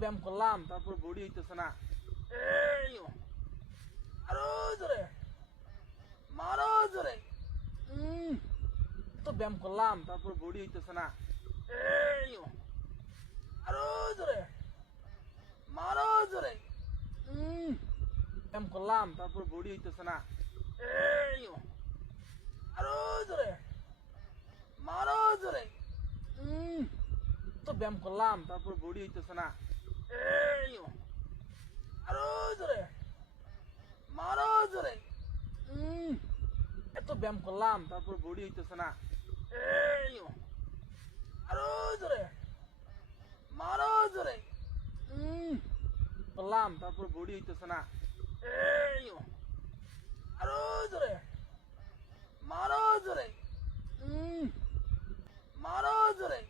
ব্যায়াম করলাম, তারপর বডি হইতেছে না। এই আরো জোরে মারো জোরে। তো ব্যায়াম করলাম, তারপর বডি হইতেছে না। এই আরো জোরে মারো জোরে। ব্যায়াম করলাম, তারপর বডি হইতেছে না। এই আরো জোরে মারো জোরে। তো ব্যায়াম করলাম, তারপর বডি হইতেছে না। এই আরো জোরে মারো জোরে। এত ব্যায়াম করলাম, তারপর বডি হইতেছে না। এই আরো জোরে মারো জোরে। করলাম, তারপর বডি হইতেছে না। এই আরো জোরে মারো জোরে। মারো জোরে।